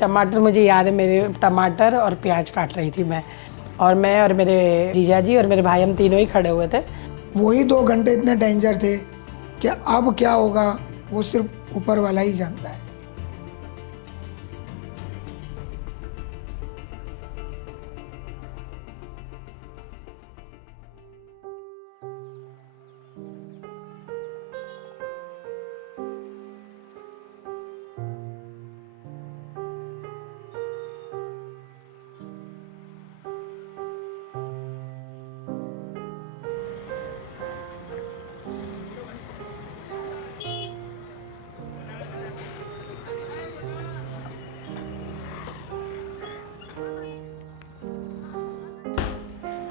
टमाटर मुझे याद है, मेरे टमाटर और प्याज काट रही थी मैं और मेरे जीजा जी और मेरे भाई, हम तीनों ही खड़े हुए थे। वही 2 घंटे इतने डेंजर थे कि अब क्या होगा वो सिर्फ ऊपर वाला ही जानता है।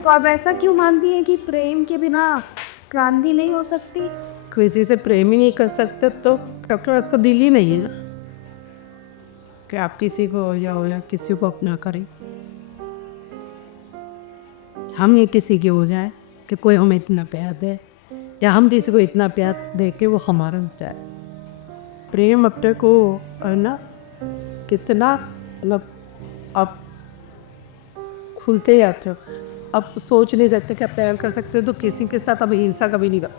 तो आप ऐसा क्यों मानती हैं कि प्रेम के बिना क्रांति नहीं हो सकती? किसी से प्रेम ही नहीं कर सकते तो आपके पास तो दिल ही नहीं है ना कि आप किसी को हो जाओ या किसी को अपना करें। हम ये किसी के हो जाए कि कोई हमें इतना प्यार दे या हम किसी को इतना प्यार दे के वो हमारा हो जाए। प्रेम अपने को है ना कितना मतलब आप खुलते जाते हो। आप सोच नहीं सकते कि आप प्यार कर सकते हो तो किसी के साथ अब हिंसा कभी नहीं कर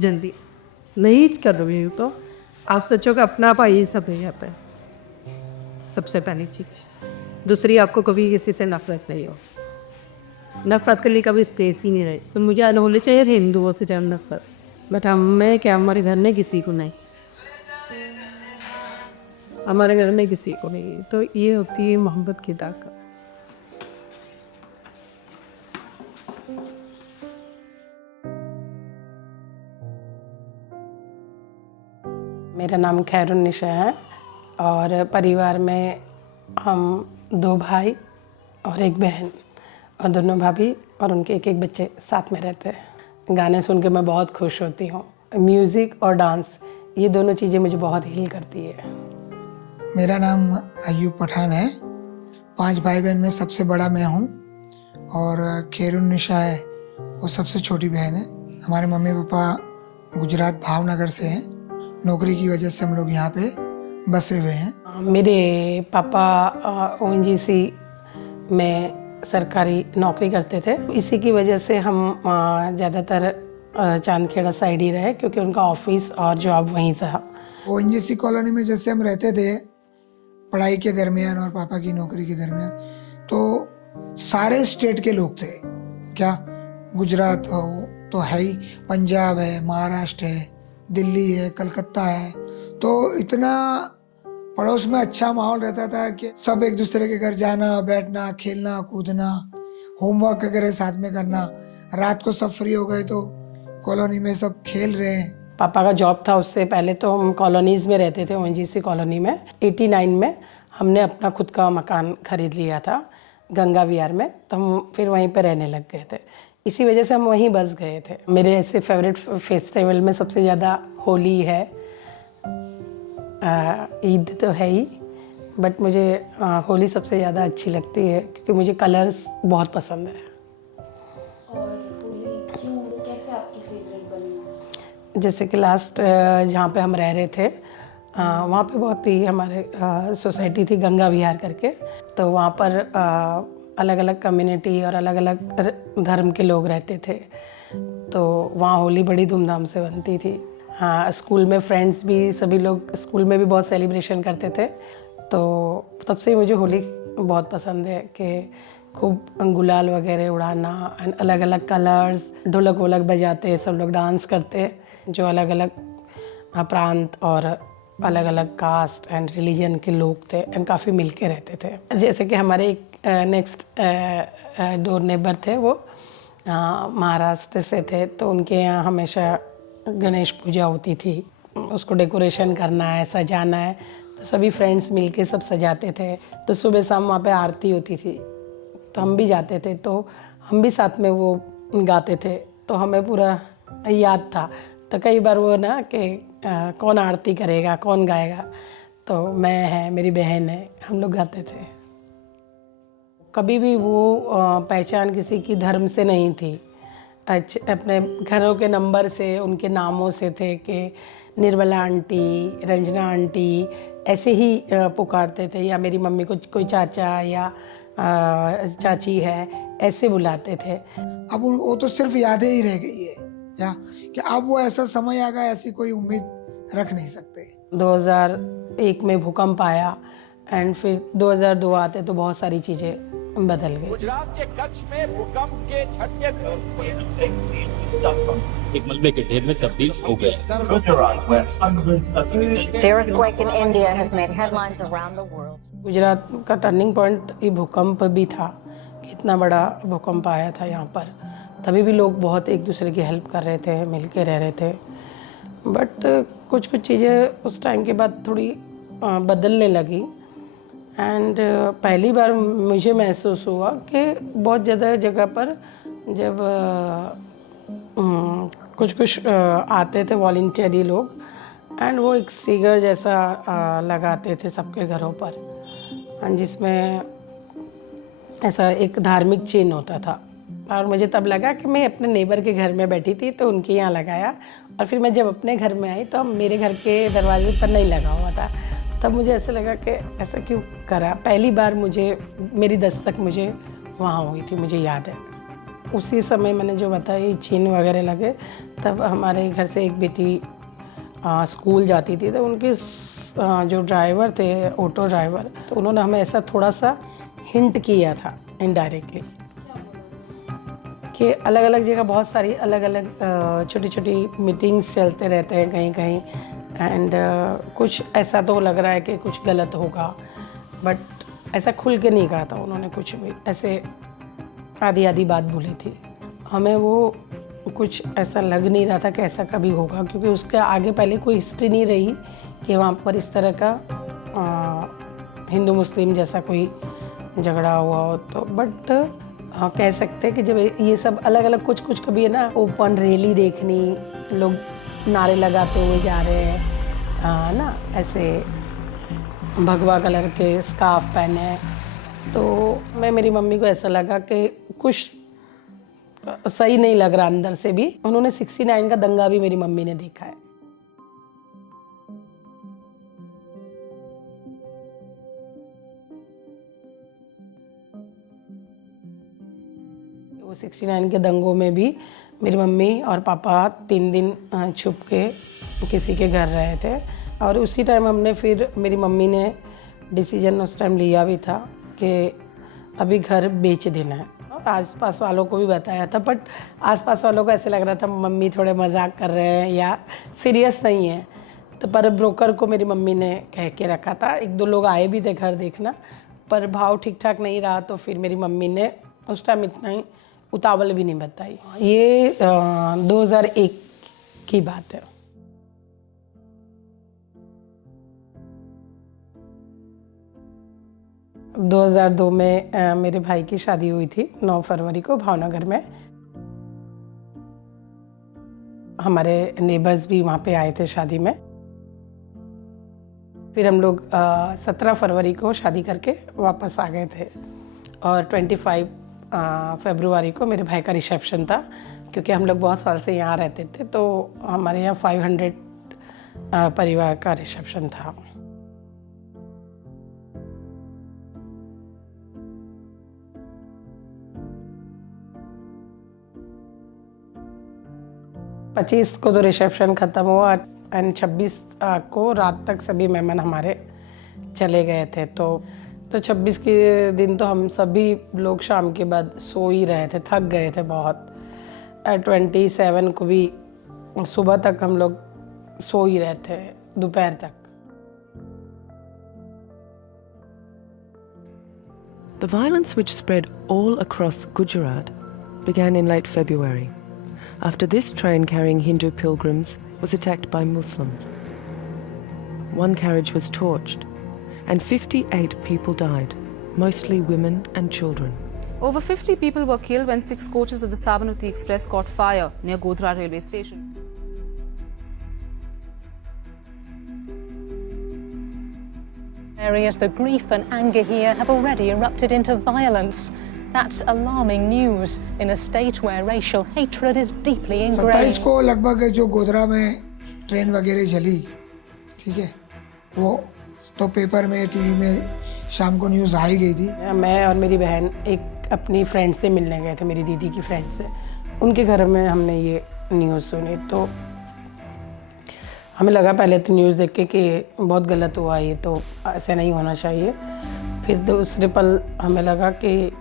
जल्दी नहीं कर रही हूँ। तो आप सोचो कि अपना पाई सब है यहाँ पे सबसे पहली चीज़। दूसरी, आपको कभी किसी से नफरत नहीं हो, नफरत के लिए कभी स्पेस ही नहीं रही। तो मुझे अनहोनी चाहिए हिंदुओं से जब नफरत, बट हमें क्या, हमारे घर में किसी को नहीं, हमारे घर में किसी को नहीं। तो ये होती है मोहब्बत की ताकत। मेरा नाम खैरुन्निशा है और परिवार में हम 2 भाई और 1 बहन और दोनों भाभी और उनके 1-1 बच्चे साथ में रहते हैं। गाने सुन के मैं बहुत खुश होती हूँ। म्यूज़िक और डांस, ये दोनों चीज़ें मुझे बहुत हील करती है। मेरा नाम अयूब पठान है। 5 भाई बहन में सबसे बड़ा मैं हूँ और खैरुन्निशा है वो सबसे छोटी बहन है। हमारे मम्मी पापा गुजरात भावनगर से हैं। नौकरी की वजह से हम लोग यहाँ पे बसे हुए हैं। मेरे पापा ओएनजीसी में सरकारी नौकरी करते थे। इसी की वजह से हम ज़्यादातर चांदखेड़ा साइड ही रहे क्योंकि उनका ऑफिस और जॉब वहीं था। ओएनजीसी कॉलोनी में जैसे हम रहते थे पढ़ाई के दरमियान और पापा की नौकरी के दरमियान, तो सारे स्टेट के लोग थे। क्या गुजरात हो तो है ही, पंजाब है, महाराष्ट्र है, दिल्ली है, कलकत्ता है। तो इतना पड़ोस में अच्छा माहौल रहता था कि सब एक दूसरे के घर जाना, बैठना, खेलना, कूदना, होमवर्क वगैरह साथ में करना। रात को सब फ्री हो गए तो कॉलोनी में सब खेल रहे हैं। पापा का जॉब था, उससे पहले तो हम कॉलोनीज़ में रहते थे। ओएनजीसी कॉलोनी में 89 में हमने अपना खुद का मकान खरीद लिया था गंगा विहार में, तो हम फिर वहीं पे रहने लग गए थे। इसी वजह से हम वहीं बस गए थे। मेरे ऐसे फेवरेट फेस्टिवल में सबसे ज़्यादा होली है, ईद तो है ही, बट मुझे होली सबसे ज़्यादा अच्छी लगती है क्योंकि मुझे कलर्स बहुत पसंद है। और होली क्यों, कैसे आपकी फेवरेट बनी? जैसे कि लास्ट जहाँ पे हम रह रहे थे वहाँ पे बहुत ही हमारे सोसाइटी थी गंगा विहार करके, तो वहाँ पर अलग अलग कम्युनिटी और अलग अलग धर्म के लोग रहते थे। तो वहाँ होली बड़ी धूमधाम से बनती थी। हाँ, स्कूल में फ्रेंड्स भी, सभी लोग स्कूल में भी बहुत सेलिब्रेशन करते थे। तो तब से मुझे होली बहुत पसंद है कि खूब गुलाल वगैरह उड़ाना, अलग अलग कलर्स, ढोलक वोलक बजाते, सब लोग डांस करते, जो अलग अलग प्रांत और अलग अलग कास्ट एंड रिलीजन के लोग थे एंड काफ़ी मिल के रहते थे। जैसे कि हमारे एक नेक्स्ट डोर नेबर थे, वो महाराष्ट्र से थे, तो उनके यहाँ हमेशा गणेश पूजा होती थी। उसको डेकोरेशन करना है, सजाना है, तो सभी फ्रेंड्स मिल के सब सजाते थे। तो सुबह शाम वहाँ पे आरती होती थी, तो हम भी जाते थे, तो हम भी साथ में वो गाते थे, तो हमें पूरा याद था। तो कई बार वो ना कि कौन आरती करेगा, कौन गाएगा, तो मैं है, मेरी बहन है, हम लोग गाते थे। कभी भी वो पहचान किसी की धर्म से नहीं थी। अपने घरों के नंबर से, उनके नामों से थे कि निर्मला आंटी, रंजना आंटी ऐसे ही पुकारते थे, या मेरी मम्मी को कोई चाचा या चाची है ऐसे बुलाते थे। अब वो तो सिर्फ यादें ही रह गई है क्या, कि अब वो ऐसा समय आ गया, ऐसी कोई उम्मीद रख नहीं सकते। 2001 में भूकंप आया एंड फिर 2002 आते तो बहुत सारी चीज़ें बदल गई। गुजरात के कच्छ में भूकंप के झटके एक मलबे के ढेर में तब्दील हो गए। The earthquake in India has made headlines around the world. Gujarat का टर्निंग पॉइंट ये भूकंप भी था कि इतना बड़ा भूकंप आया था यहाँ पर, तभी भी लोग बहुत एक दूसरे की हेल्प कर रहे थे, मिल के रह रहे थे। बट कुछ कुछ चीज़ें उस टाइम के बाद थोड़ी बदलने लगी एंड पहली बार मुझे महसूस हुआ कि बहुत ज़्यादा जगह पर जब कुछ आते थे वॉलंटियरी लोग एंड वो एक स्टिकर जैसा लगाते थे सबके घरों पर, जिसमें ऐसा एक धार्मिक चिन्ह होता था। और मुझे तब लगा कि मैं अपने नेबर के घर में बैठी थी तो उनके यहाँ लगाया, और फिर मैं जब अपने घर में आई तो मेरे घर के दरवाजे पर नहीं लगा हुआ था। तब मुझे ऐसा लगा कि ऐसा क्यों करा। पहली बार मेरी दस्तक मुझे वहाँ हुई थी, मुझे याद है। उसी समय मैंने जो बताया चिन्ह वगैरह लगे, तब हमारे घर से एक बेटी स्कूल जाती थी तो उनके जो ड्राइवर थे, ऑटो ड्राइवर, तो उन्होंने हमें ऐसा थोड़ा सा हिंट किया था इनडायरेक्टली कि अलग अलग जगह बहुत सारी अलग अलग छोटी छोटी मीटिंग्स चलते रहते हैं कहीं कहीं एंड कुछ ऐसा तो लग रहा है कि कुछ गलत होगा, बट ऐसा खुल के नहीं कहा था उन्होंने कुछ भी, ऐसे आधी आधी बात बोली थी। हमें वो कुछ ऐसा लग नहीं रहा था कि ऐसा कभी होगा, क्योंकि उसके आगे पहले कोई हिस्ट्री नहीं रही कि वहाँ पर इस तरह का हिंदू मुस्लिम जैसा कोई झगड़ा हुआ हो। तो बट कह सकते हैं कि जब ये सब अलग अलग कुछ कभी है ना, ओपन रैली देखनी, लोग नारे लगाते हुए जा रहे हैं ना, ऐसे भगवा कलर के स्कार्फ पहने, तो मेरी मम्मी को ऐसा लगा कि कुछ सही नहीं लग रहा अंदर से भी। उन्होंने 69 का दंगा भी मेरी मम्मी ने देखा है। वो 69 के दंगों में भी मेरी मम्मी और पापा 3 दिन छुप के किसी के घर रहे थे, और उसी टाइम हमने फिर मेरी मम्मी ने डिसीजन उस टाइम लिया भी था कि अभी घर बेच देना है। आसपास वालों को भी बताया था, बट आसपास वालों को ऐसे लग रहा था मम्मी थोड़े मजाक कर रहे हैं या सीरियस नहीं है। तो पर ब्रोकर को मेरी मम्मी ने कह के रखा था, 1-2 लोग आए भी थे घर देखना, पर भाव ठीक ठाक नहीं रहा, तो फिर मेरी मम्मी ने उस टाइम इतना ही उतावल भी नहीं बताई। ये 2001 की बात है। – 2002 में मेरे भाई की शादी हुई थी 9 फरवरी को भावनगर में। हमारे नेबर्स भी वहाँ पे आए थे शादी में। फिर हम लोग 17 फरवरी को शादी करके वापस आ गए थे, और 25 फरवरी को मेरे भाई का रिसेप्शन था, क्योंकि हम लोग बहुत साल से यहाँ रहते थे, तो हमारे यहाँ 500 परिवार का रिसेप्शन था। पच्चीस को तो रिसेप्शन ख़त्म हुआ एंड 26 को रात तक सभी मेहमान हमारे चले गए थे। तो 26 के दिन तो हम सभी लोग शाम के बाद सो ही रहे थे, थक गए थे बहुत। 27 को भी सुबह तक हम लोग सो ही रहे थे, दोपहर तक। The violence which spread all across Gujarat began in late February, after this train carrying Hindu pilgrims was attacked by Muslims. One carriage was torched, and 58 people died, mostly women and children. Over 50 people were killed when 6 coaches of the Sabarmati Express caught fire near Godhra railway station. Areas, the grief and anger here have already erupted into violence. That's alarming news in a state where racial hatred is deeply 27 ingrained. को लगभग जो गोधरा में train वगैरह चली, ठीक है, वो तो पेपर में टीवी में शाम को न्यूज़ आ ही गई थी। मैं और मेरी बहन एक अपनी फ्रेंड से मिलने गए थे, मेरी दीदी की फ्रेंड से। उनके घर में हमने ये न्यूज़ सुनी तो हमें लगा पहले तो न्यूज़ देख के कि बहुत गलत हुआ, ये तो ऐसे नहीं होना चाहिए। फिर दूसरे पल हमें लगा कि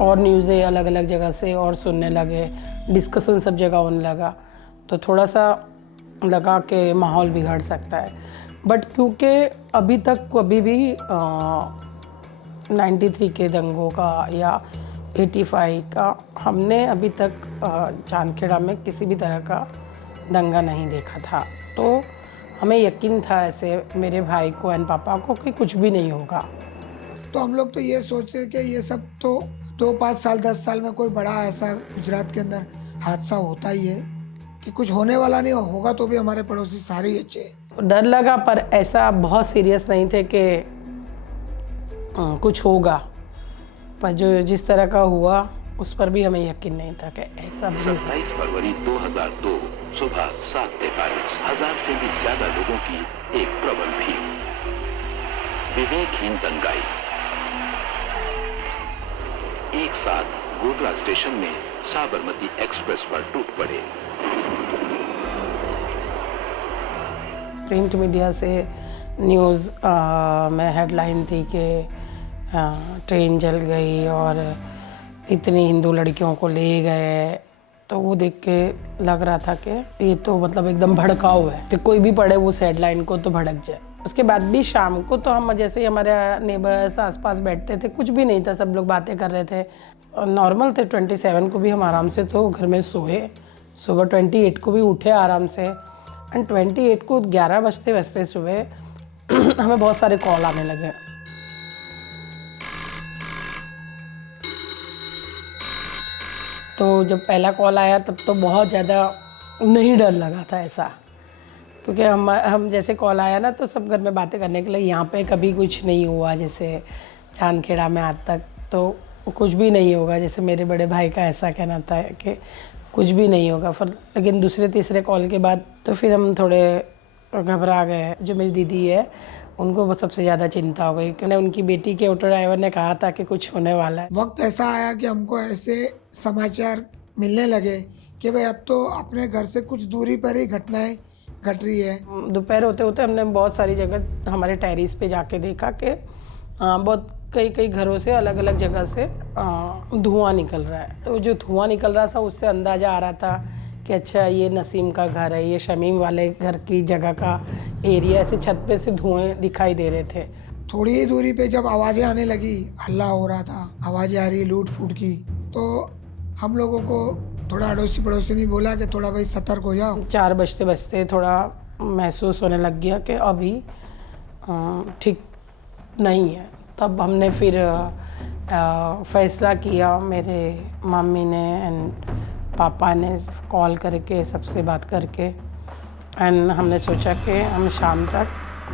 और न्यूज़ें अलग अलग जगह से और सुनने लगे, डिस्कशन सब जगह होने लगा, तो थोड़ा सा लगा कि माहौल बिगड़ सकता है। बट क्योंकि अभी तक कभी भी 93 के दंगों का या 85 का हमने अभी तक चांदखेड़ा में किसी भी तरह का दंगा नहीं देखा था, तो हमें यकीन था ऐसे मेरे भाई को एंड पापा को कि कुछ भी नहीं होगा। तो हम लोग तो ये सोचे कि ये सब तो 2, 5 साल 10 साल में कोई बड़ा ऐसा गुजरात के अंदर हादसा होता ही है कि कुछ होने वाला नहीं होगा, तो भी हमारे पड़ोसी सारे ही अच्छे हैं। डर लगा पर ऐसा बहुत सीरियस नहीं थे कि कुछ होगा, पर जो जिस तरह का हुआ उस पर भी हमें यकीन नहीं था कि ऐसा भी होगा। 27 फरवरी 2002 सुबह 7:43 हजार से भी ज्यादा लोगों की एक प्रबल भीड़, विवेकहीन दंगाई एक साथ गोधरा स्टेशन में साबरमती एक्सप्रेस पर टूट पड़े। प्रिंट मीडिया से न्यूज़ में हेडलाइन थी कि ट्रेन जल गई और इतनी हिंदू लड़कियों को ले गए, तो वो देख के लग रहा था कि ये तो मतलब एकदम भड़काऊ है कि कोई भी पढ़े उस हेडलाइन को तो भड़क जाए। उसके बाद भी शाम को तो हम जैसे ही हमारे नेबर्स आसपास बैठते थे, कुछ भी नहीं था, सब लोग बातें कर रहे थे, नॉर्मल थे। 27 को भी हम आराम से तो घर में सोए, सुबह 28 को भी उठे आराम से, एंड 28 को 11 बजते बजते सुबह हमें बहुत सारे कॉल आने लगे। तो जब पहला कॉल आया तब तो बहुत ज़्यादा नहीं डर लगा था ऐसा, क्योंकि हम जैसे कॉल आया ना तो सब घर में बातें करने के लिए, यहाँ पे कभी कुछ नहीं हुआ जैसे चांदखेड़ा में आज तक तो कुछ भी नहीं होगा, जैसे मेरे बड़े भाई का ऐसा कहना था कि कुछ भी नहीं होगा। फिर लेकिन दूसरे तीसरे कॉल के बाद तो फिर हम थोड़े घबरा गए। जो मेरी दीदी है उनको वो सबसे ज़्यादा चिंता हो गई, क्योंकि उनकी बेटी के ऑटो ड्राइवर ने कहा था कि कुछ होने वाला है। वक्त ऐसा आया कि हमको ऐसे समाचार मिलने लगे कि भाई अब तो अपने घर से कुछ दूरी पर ही घटनाएं घट रही है। दोपहर होते होते हमने बहुत सारी जगह हमारे टेरिस पे जाके देखा कि बहुत कई घरों से अलग अलग जगह से धुआं निकल रहा है। तो जो धुआं निकल रहा था उससे अंदाज़ा आ रहा था कि अच्छा ये नसीम का घर है, ये शमीम वाले घर की जगह का एरिया। ऐसे छत पे से धुएं दिखाई दे रहे थे। थोड़ी ही दूरी पे जब आवाज़ें आने लगी, हल्ला हो रहा था, आवाज़ें आ रही लूट फूट की, तो हम लोगों को थोड़ा अड़ोसी पड़ोसी ने बोला कि थोड़ा भाई सतर्क हो जाओ। 4 बजते बजते थोड़ा महसूस होने लग गया कि अभी ठीक नहीं है। तब हमने फिर फैसला किया, मेरे मम्मी ने एंड पापा ने कॉल करके सबसे बात करके, एंड हमने सोचा कि हम शाम तक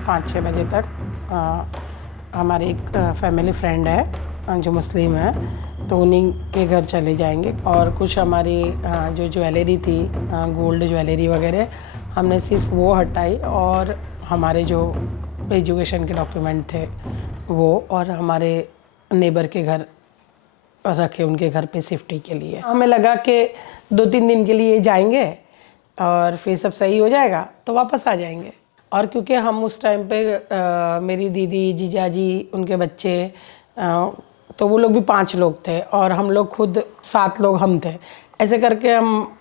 5-6 बजे तक हमारी एक फैमिली फ्रेंड है जो मुस्लिम है, तो उन्हीं के घर चले जाएंगे। और कुछ हमारी जो ज्वेलरी थी, गोल्ड ज्वेलरी वगैरह, हमने सिर्फ वो हटाई, और हमारे जो एजुकेशन के डॉक्यूमेंट थे वो, और हमारे नेबर के घर रखे, उनके घर पे सेफ्टी के लिए। हमें लगा कि 2-3 दिन के लिए जाएंगे और फिर सब सही हो जाएगा तो वापस आ जाएंगे। और क्योंकि हम उस टाइम पे मेरी दीदी, जीजाजी, उनके बच्चे, तो वो लोग भी 5 लोग थे और हम लोग खुद 7 लोग हम थे, ऐसे करके हम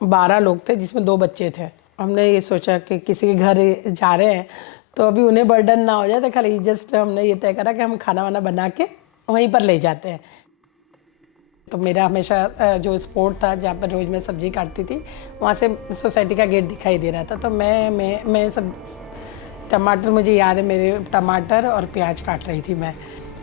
12 लोग थे जिसमें 2 बच्चे थे। हमने ये सोचा कि किसी के घर जा रहे हैं तो अभी उन्हें बर्डन ना हो जाए, तो खाली जस्ट हमने ये तय करा कि हम खाना वाना बना के वहीं पर ले जाते हैं। तो मेरा हमेशा जो स्पॉट था जहाँ पर रोज़ मैं सब्ज़ी काटती थी, वहाँ से सोसाइटी का गेट दिखाई दे रहा था। तो मैं सब टमाटर, मुझे याद है मेरे टमाटर और प्याज काट रही थी मैं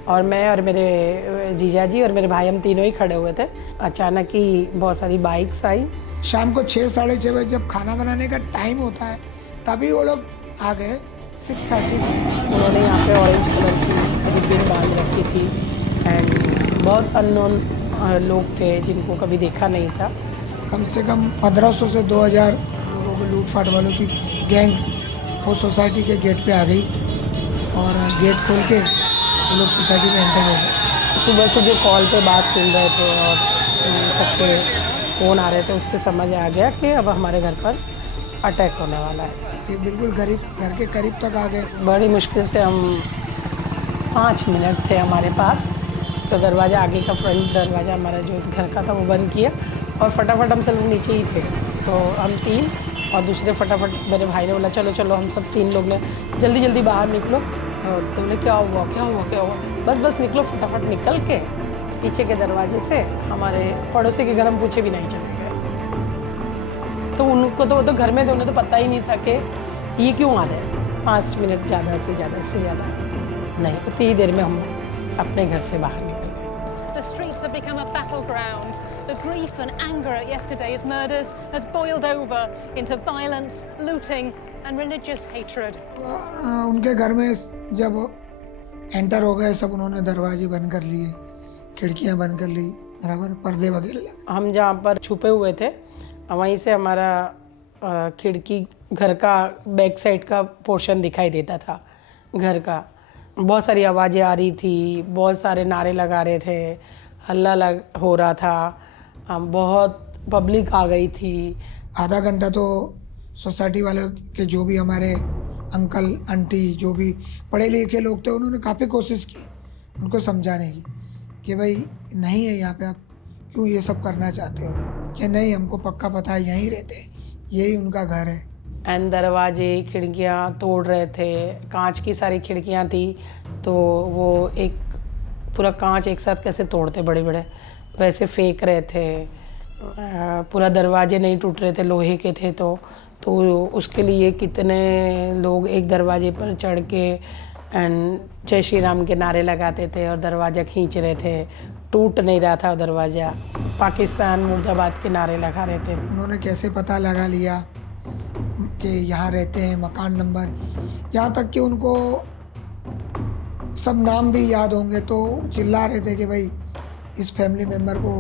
और मेरे जीजा जी और मेरे भाई, हम तीनों ही खड़े हुए थे। अचानक ही बहुत सारी बाइक्स आई। शाम को 6-6:30 बजे जब खाना बनाने का टाइम होता है तभी वो लोग आ गए 6:30 को। उन्होंने यहाँ पे ऑरेंज कलर की रिबन बांध रखी थी एंड बहुत बहुत अननोन लोग थे जिनको कभी देखा नहीं था। कम से कम 1500 से 2000 लोगों को लूटपाट वालों की गैंग्स वो सोसाइटी के गेट पे आ गई और गेट खोल के ये लोग सोसाइटी में एंटर हो गए। सुबह से जो कॉल पे बात सुन रहे थे और सबके फ़ोन आ रहे थे, उससे समझ आ गया कि अब हमारे घर पर अटैक होने वाला है। फिर बिल्कुल घर के करीब तक आ गए। बड़ी मुश्किल से हम 5 मिनट थे हमारे पास, तो दरवाज़ा आगे का फ्रंट दरवाज़ा हमारा जो घर का था वो बंद किया और फटाफट हम सब लोग नीचे ही थे। तो हम 3 और दूसरे फटाफट मेरे भाई ने बोला चलो चलो, हम सब 3 लोग ने जल्दी जल्दी बाहर निकलो। तो बोले क्या हुआ क्या हुआ क्या हुआ, बस निकलो, फटाफट निकल के पीछे के दरवाजे से हमारे पड़ोसी के घर हम पूछे भी नहीं चले गए। तो उनको तो वो तो घर में थे, उन्हें तो पता ही नहीं था कि ये क्यों आ रहे हैं। 5 मिनट ज़्यादा से ज़्यादा नहीं, उतनी ही देर में हम अपने घर से बाहर निकल गए। The streets have become a battleground. The grief and anger at yesterday's murders has boiled over into violence, looting and religious hatred. उनके घर में जब एंटर हो गए सब, उन्होंने दरवाजे बंद कर लिए, खिड़कियां बंद कर ली, बराबर पर्दे वगैरह। हम जहाँ पर छुपे हुए थे वहीं से हमारा खिड़की घर का बैक साइड का पोर्शन दिखाई देता था घर का। बहुत सारी आवाज़ें आ रही थी, बहुत सारे नारे लगा रहे थे, हल्ला हो रहा था, बहुत पब्लिक आ गई थी। आधा घंटा तो सोसाइटी वालों के जो भी हमारे अंकल आंटी जो भी पढ़े लिखे लोग थे, उन्होंने काफ़ी कोशिश की उनको समझाने की कि भाई नहीं है यहाँ पे, आप क्यों ये सब करना चाहते हो, कि नहीं हमको पक्का पता है यहीं रहते हैं, यही उनका घर है। एंड दरवाजे खिड़कियाँ तोड़ रहे थे, कांच की सारी खिड़कियाँ थी, तो वो एक पूरा कांच एक साथ कैसे तोड़ते बड़े बड़े, वैसे फेंक रहे थे। पूरा दरवाजे नहीं टूट रहे थे, लोहे के थे, तो उसके लिए कितने लोग एक दरवाजे पर चढ़ के एंड जय श्री राम के नारे लगाते थे और दरवाज़ा खींच रहे थे। टूट नहीं रहा था दरवाज़ा, पाकिस्तान मुर्दाबाद के नारे लगा रहे थे। उन्होंने कैसे पता लगा लिया कि यहाँ रहते हैं, मकान नंबर, यहाँ तक कि उनको सब नाम भी याद होंगे, तो चिल्ला रहे थे कि भाई इस फैमिली मेम्बर को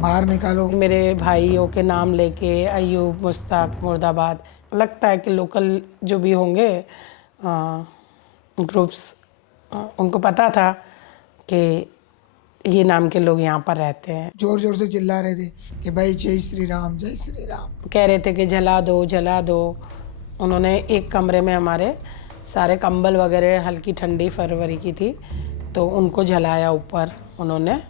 बाहर निकालो। मेरे भाइयों के नाम लेके अयूब, मुश्ताक, मुर्दाबाद, लगता है कि लोकल जो भी होंगे ग्रुप्स, उनको पता था कि ये नाम के लोग यहाँ पर रहते हैं। जोर जोर से चिल्ला रहे थे कि भाई जय श्री राम, जय श्री राम। कह रहे थे कि जला दो जला दो। उन्होंने एक कमरे में हमारे सारे कंबल वगैरह, हल्की ठंडी फरवरी की थी, तो उनको जलाया ऊपर उन्होंने,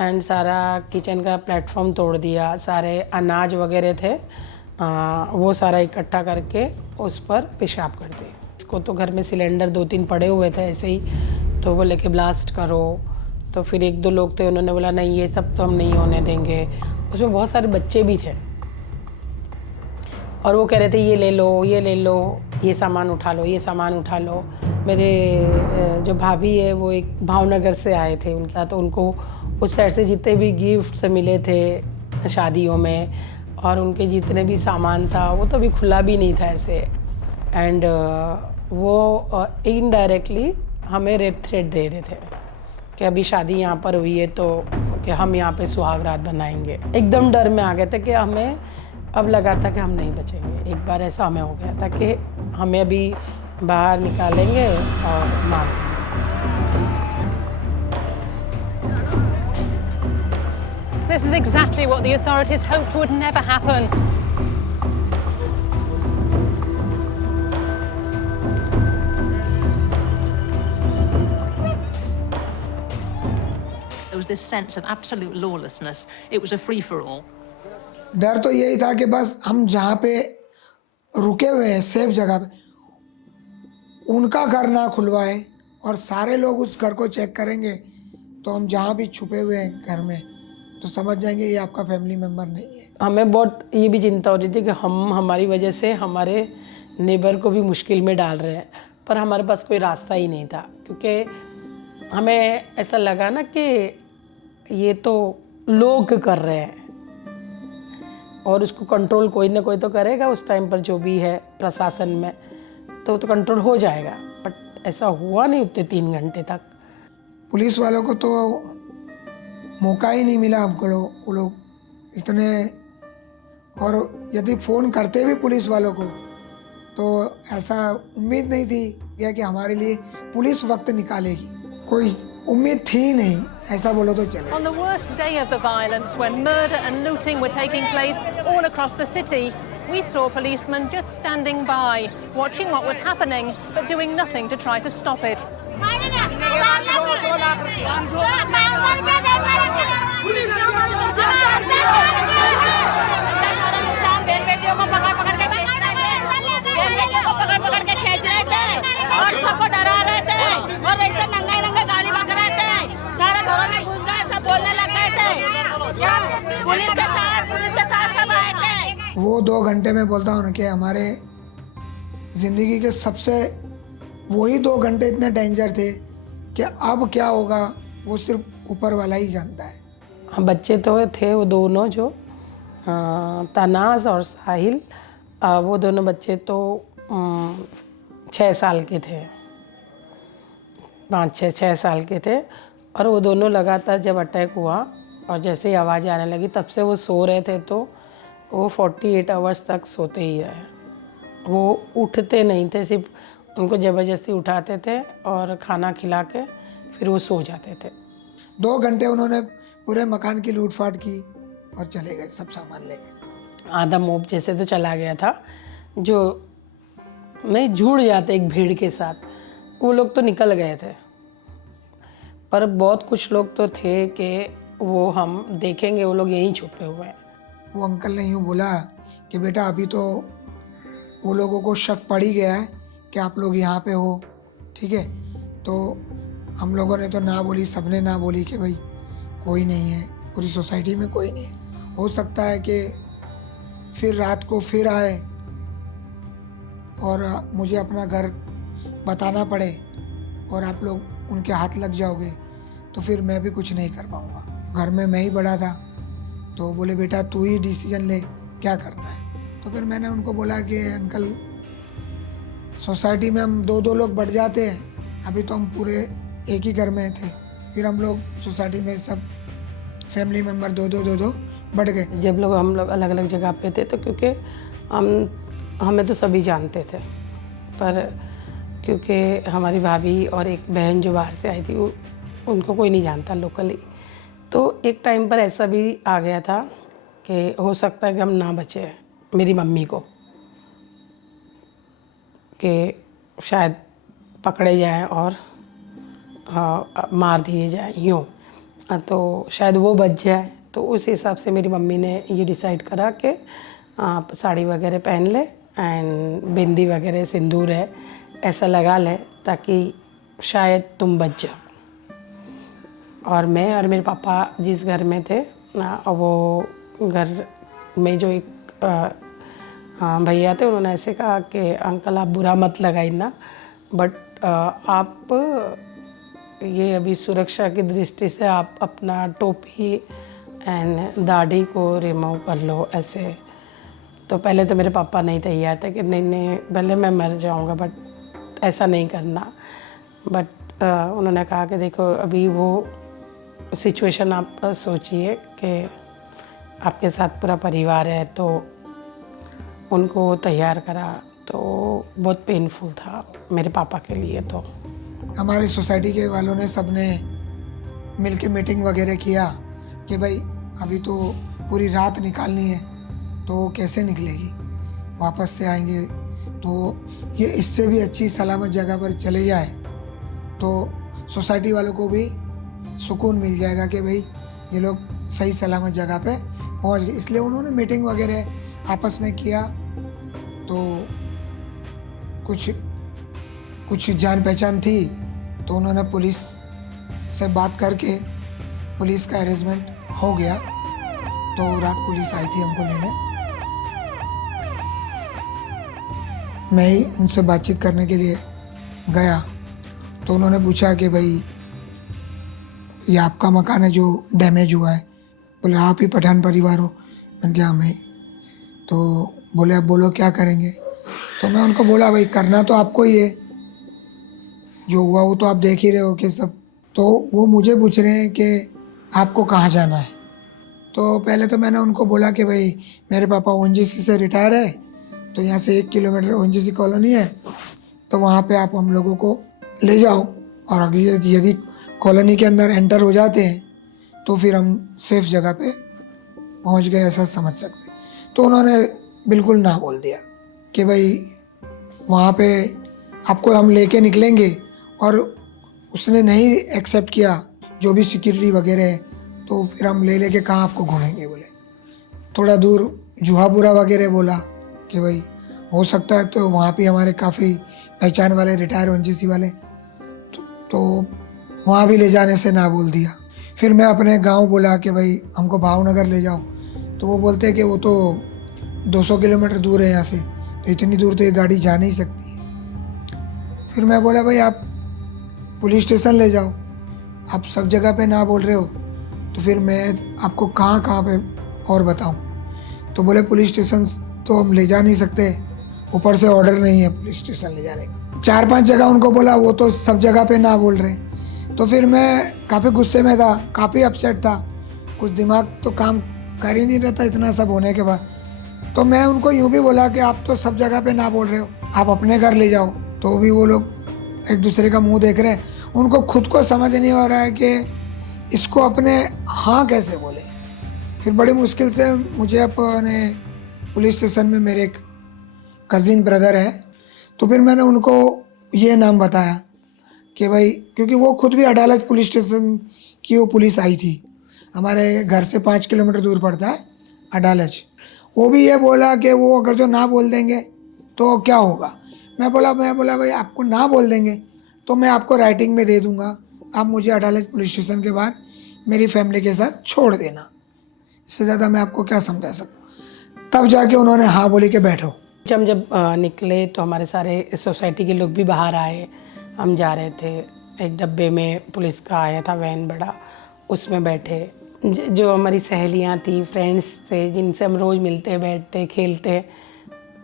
एंड सारा किचन का प्लेटफॉर्म तोड़ दिया। सारे अनाज वगैरह थे वो सारा इकट्ठा करके उस पर पेशाब कर दिए। इसको तो घर में सिलेंडर 2-3 पड़े हुए थे ऐसे ही, तो वो लेके ब्लास्ट करो। तो फिर 1-2 लोग थे, उन्होंने बोला नहीं ये सब तो हम नहीं होने देंगे। उसमें बहुत सारे बच्चे भी थे और वो कह रहे थे ये ले लो ये ले लो, ये सामान उठा लो ये सामान उठा लो। मेरे जो भाभी है वो एक भावनगर से आए थे उनका, तो उनको उस साइड से जितने भी गिफ्ट मिले थे शादियों में और उनके जितने भी सामान था वो तो अभी खुला भी नहीं था ऐसे। एंड वो इनडायरेक्टली हमें रेप थ्रेट दे रहे थे कि अभी शादी यहाँ पर हुई है तो कि हम यहाँ पे सुहाग रात बनाएंगे। एकदम डर में आ गए थे कि हमें अब लगा था कि हम नहीं बचेंगे। एक बार ऐसा हमें हो गया था कि हमें अभी बाहर निकालेंगे और मार देंगे। This is exactly what the authorities hoped would never happen. There was this sense of absolute lawlessness. It was a free-for-all. डर तो यही था कि बस हम जहाँ पे रुके हुए हैं सेफ जगह पे, उनका घर ना खुलवाए और सारे लोग उस घर को चेक करेंगे, तो हम जहाँ भी छुपे हुए हैं घर में तो समझ जाएंगे ये आपका फैमिली मेम्बर नहीं है। हमें बहुत ये भी चिंता हो रही थी कि हम हमारी वजह से हमारे नेबर को भी मुश्किल में डाल रहे हैं, पर हमारे पास कोई रास्ता ही नहीं था, क्योंकि हमें ऐसा लगा ना कि ये तो लोग कर रहे हैं और उसको कंट्रोल कोई ना कोई तो करेगा उस टाइम पर, जो भी है प्रशासन में, तो कंट्रोल हो जाएगा। बट ऐसा हुआ नहीं उतने 3 घंटे तक। पुलिस वालों को तो मौका ही नहीं मिला हमको। वो लोग इतने, और यदि फ़ोन करते भी पुलिस वालों को तो ऐसा उम्मीद नहीं थी कि हमारे लिए पुलिस वक्त निकालेगी, कोई उम्मीद थी ही नहीं, ऐसा बोलो तो चले। On the worst day of the violence, when murder and looting were taking place all across the city, we saw policemen just standing by, watching what was happening, but doing nothing to try to stop it. और सबको डरा रहे थे और एकदम नंगे नंगे गाड़ी भगा रहे थे, सारे घरों में घुस गए, सब बोलने लग गए थे क्या पुलिस के साथ सब आए थे। वो 2 घंटे में बोलता हूँ कि हमारे ज़िंदगी के सबसे, वही 2 घंटे इतने डेंजर थे कि अब क्या होगा वो सिर्फ ऊपर वाला ही जानता है। बच्चे तो थे वो दोनों जो तनाज़ और साहिल, वो दोनों बच्चे तो 6 साल के थे, 5-6 साल के थे। और वो दोनों लगातार जब अटैक हुआ और जैसे ही आवाज़ आने लगी तब से वो सो रहे थे, तो वो 48 आवर्स तक सोते ही रहे। वो उठते नहीं थे, सिर्फ उनको ज़बरदस्ती उठाते थे और खाना खिला के फिर वो सो जाते थे। 2 घंटे उन्होंने पूरे मकान की लूटफाट की और चले गए, सब सामान ले गए। आधा मोब जैसे तो चला गया था, जो नहीं जुड़ जाते एक भीड़ के साथ, वो लोग तो निकल गए थे। पर बहुत कुछ लोग तो थे कि वो हम देखेंगे वो लोग यहीं छुपे हुए हैं। वो अंकल ने यूँ बोला कि बेटा अभी तो वो लोगों को शक पड़ ही गया है कि आप लोग यहाँ पे हो, ठीक है। तो हम लोगों ने तो ना बोली, सबने ना बोली कि भाई कोई नहीं है, पूरी सोसाइटी में कोई नहीं है। हो सकता है कि फिर रात को फिर आए और मुझे अपना घर बताना पड़े और आप लोग उनके हाथ लग जाओगे तो फिर मैं भी कुछ नहीं कर पाऊँगा। घर में मैं ही बड़ा था, तो बोले बेटा तू ही डिसीजन ले क्या करना है। तो फिर मैंने उनको बोला कि अंकल सोसाइटी में हम 2-2 लोग बढ़ जाते हैं, अभी तो हम पूरे एक ही घर में थे, फिर हम लोग सोसाइटी में सब फैमिली मेम्बर 2-2 बढ़ गए। जब हम लोग अलग अलग जगह पे थे तो क्योंकि हमें तो सभी जानते थे, पर क्योंकि हमारी भाभी और एक बहन जो बाहर से आई थी उनको कोई नहीं जानता लोकली, तो एक टाइम पर ऐसा भी आ गया था कि हो सकता है कि हम ना बचे, मेरी मम्मी को, कि शायद पकड़े जाएं और मार दिए जाएं यूँ, तो शायद वो बच जाए। तो उस हिसाब से मेरी मम्मी ने ये डिसाइड करा कि आप साड़ी वगैरह पहन ले एंड बिंदी वगैरह सिंदूर है ऐसा लगा ले ताकि शायद तुम बच जाओ। और मैं और मेरे पापा जिस घर में थे वो घर में जो एक भैया थे, उन्होंने ऐसे कहा कि अंकल आप बुरा मत लगाइए ना, बट आप ये अभी सुरक्षा की दृष्टि से आप अपना टोपी एंड दाढ़ी को रिमूव कर लो ऐसे। तो पहले तो मेरे पापा नहीं तैयार थे कि नहीं भले मैं मर जाऊंगा बट ऐसा नहीं करना। बट उन्होंने कहा कि देखो अभी वो सिचुएशन आप सोचिए कि आपके साथ पूरा परिवार है, तो उनको तैयार करा, तो बहुत पेनफुल था मेरे पापा के लिए। तो हमारी सोसाइटी के वालों ने सबने मिलके मीटिंग वगैरह किया कि भाई अभी तो पूरी रात निकालनी है, तो कैसे निकलेगी, वापस से आएंगे तो ये इससे भी अच्छी सलामत जगह पर चले जाए तो सोसाइटी वालों को भी सुकून मिल जाएगा कि भाई ये लोग सही सलामत जगह पे पहुंच गए। इसलिए उन्होंने मीटिंग वगैरह आपस में किया, तो कुछ जान पहचान थी तो उन्होंने पुलिस से बात करके पुलिस का अरेंजमेंट हो गया। तो रात पुलिस आई थी हमको लेने, मैं ही उनसे बातचीत करने के लिए गया तो उन्होंने पूछा कि भाई ये आपका मकान है जो डैमेज हुआ है। बोले आप ही पठान परिवार हो? मैंने कहा मैं। तो बोले अब बोलो क्या करेंगे। तो मैं उनको बोला भाई करना तो आपको ही है, जो हुआ वो तो आप देख ही रहे हो कि सब। तो वो मुझे पूछ रहे हैं कि आपको कहाँ जाना है? तो पहले तो मैंने उनको बोला कि भाई मेरे पापा ओएनजीसी से रिटायर है, तो यहाँ से 1 किलोमीटर ओएनजीसी कॉलोनी है, तो वहाँ पे आप हम लोगों को ले जाओ, और अगर यदि कॉलोनी के अंदर एंटर हो जाते हैं तो फिर हम सेफ जगह पे पहुँच गए ऐसा समझ सकते। तो उन्होंने बिल्कुल ना बोल दिया कि भाई वहाँ पे आपको हम लेके निकलेंगे, और उसने नहीं एक्सेप्ट किया जो भी सिक्योरिटी वगैरह है, तो फिर हम लेके कहाँ आपको घूमेंगे बोले। थोड़ा दूर जुहापुरा वगैरह बोला कि भाई हो सकता है, तो वहाँ पे हमारे काफ़ी पहचान वाले रिटायर ओएनजीसी वाले, तो वहाँ भी ले जाने से ना बोल दिया। फिर मैं अपने गांव बोला कि भाई हमको भावनगर ले जाओ, तो वो बोलते हैं कि वो तो 200 किलोमीटर दूर है यहाँ से, तो इतनी दूर तो ये गाड़ी जा नहीं सकती है। फिर मैं बोला भाई आप पुलिस स्टेशन ले जाओ, आप सब जगह पे ना बोल रहे हो, तो फिर मैं आपको कहाँ कहाँ पे और बताऊँ। तो बोले पुलिस स्टेशन तो हम ले जा नहीं सकते, ऊपर से ऑर्डर नहीं है पुलिस स्टेशन ले जाने का। 4-5 जगह उनको बोला, वो तो सब जगह पे ना बोल रहे। तो फिर मैं काफ़ी गुस्से में था, काफ़ी अपसेट था, कुछ दिमाग तो काम कर ही नहीं रहता इतना सब होने के बाद। तो मैं उनको यूँ भी बोला कि आप तो सब जगह पे ना बोल रहे हो, आप अपने घर ले जाओ। तो भी वो लोग एक दूसरे का मुंह देख रहे हैं, उनको खुद को समझ नहीं हो रहा है कि इसको अपने हाँ कैसे बोले। फिर बड़ी मुश्किल से मुझे अपने पुलिस स्टेशन में मेरे एक कज़िन ब्रदर है, तो फिर मैंने उनको ये नाम बताया कि भाई, क्योंकि वो खुद भी अडालज पुलिस स्टेशन की वो पुलिस आई थी, हमारे घर से 5 किलोमीटर दूर पड़ता है अडालज। वो भी ये बोला कि वो अगर जो ना बोल देंगे तो क्या होगा। मैं बोला भाई आपको ना बोल देंगे तो मैं आपको राइटिंग में दे दूंगा, आप मुझे अडालज पुलिस स्टेशन के बाहर मेरी फैमिली के साथ छोड़ देना, इससे ज़्यादा मैं आपको क्या समझा सकता। तब जाके उन्होंने हाँ बोली कि बैठो। जब निकले तो हमारे सारे सोसाइटी के लोग भी बाहर आए। हम जा रहे थे, एक डब्बे में पुलिस का आया था वैन बड़ा, उसमें बैठे। जो हमारी सहेलियां थी, फ्रेंड्स थे, जिनसे हम रोज़ मिलते बैठते खेलते,